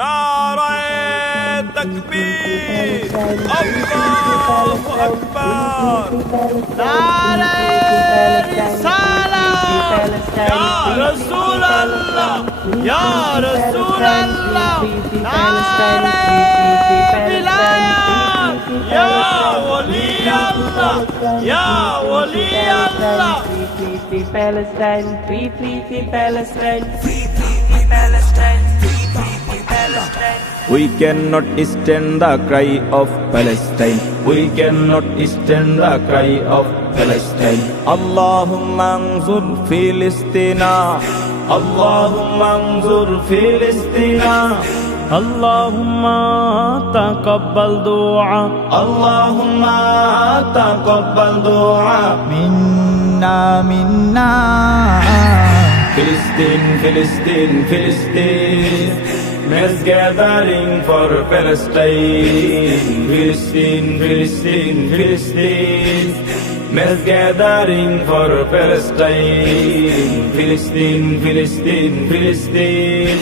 নারায়ে তাকবীর, আল্লাহু আকবার, নারায়ে রিসালাত, ইয়া রাসূলুল্লাহ, ইয়া রাসূলুল্লাহ, নারায়ে বিলায়াত, ইয়া ওলি আল্লাহ, ইয়া ওলি আল্লাহ। Free Palestine, free Palestine, free Palestine, free Palestine. We cannot stand the cry of Palestine. We cannot stand the cry of Palestine. Allahumma anzur Filistina. Allahumma anzur Filistina. Allahumma taqabbal du'a. Allahumma taqabbal du'a. minna Philistine, Philistine, Philistine, mass gathering for Palestine. Philistine, Philistine, Philistine, mass gathering for Palestine. Philistine, Philistine, Philistine,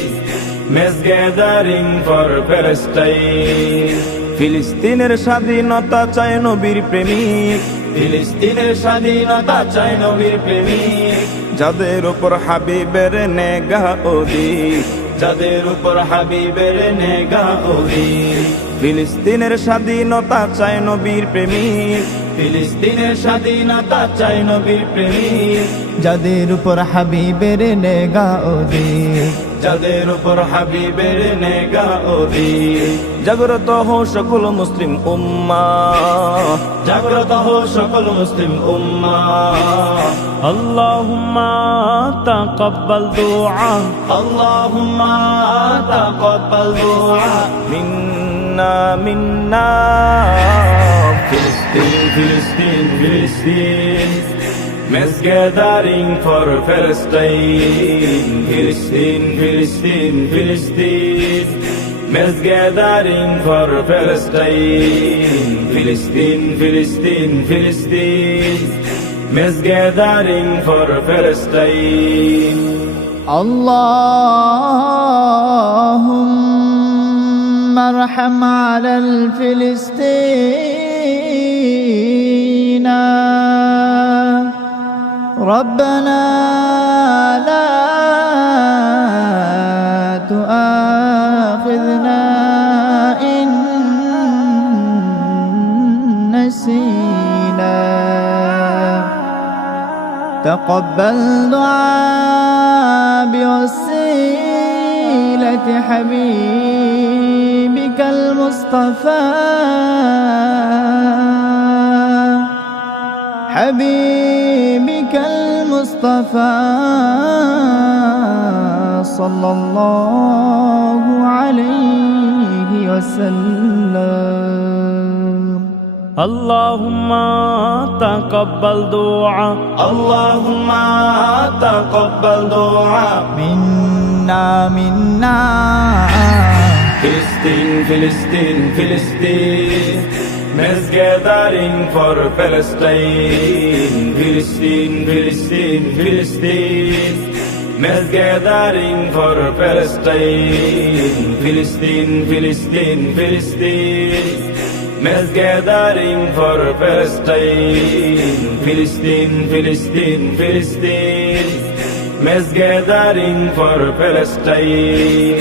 mass gathering for Palestine. ফিলিস্তিনের স্বাধীনতা চায় নবীর প্রেমিক, ফিলিস্তিনের স্বাধীনতা চায় নবীর প্রেমিক, যাদের উপর হাবিবের নেগাহ অধিক, যাদের উপর হাবিবের নেগাহ অধিক। ফিলিস্তিনের স্বাধীনতা চায় নবীর প্রেমিক, ফিলিস্তিনের স্বাধীনতা চায় নবীর প্রেমিক, যাদের উপর হাবিবের নেগা অধিক, যাদের উপর হাবিবের নেগাহ অধিক। জাগ্রত হো সকল মুসলিম উম্মাহ, জাগ্রত হো সকল মুসলিম উম্মাহ। আল্লাহুম্মা তাকাব্বাল দুআ, আল্লাহুম্মা তাকাব্বাল দুআ মিন্না মিন্না। ফিলিস্তিন, ফিলিস্তিন, ফিলিস্তিন, mass gathering for Palestine. Philistine, Philistine, Philistine, mass gathering for Palestine. Philistine, Philistine, Philistine, mass gathering for Palestine. اللهم ارحم على الفلسطين ربنا لا تؤاخذنا إن نسينا تقبل دعاء بوسيلة حبيبك المصطفى حبيبك المصطفى صلى الله عليه وسلم. اللهم تقبل دعاء، اللهم تقبل دعاء منا Philistine, Philistine, Philistine, mass gathering for Palestine. Philistine, Philistine, Philistine, mass gathering for Palestine. Philistine, Philistine, Philistine, mass gathering for Palestine. Philistine, Philistine, Philistine, mass gathering for Palestine.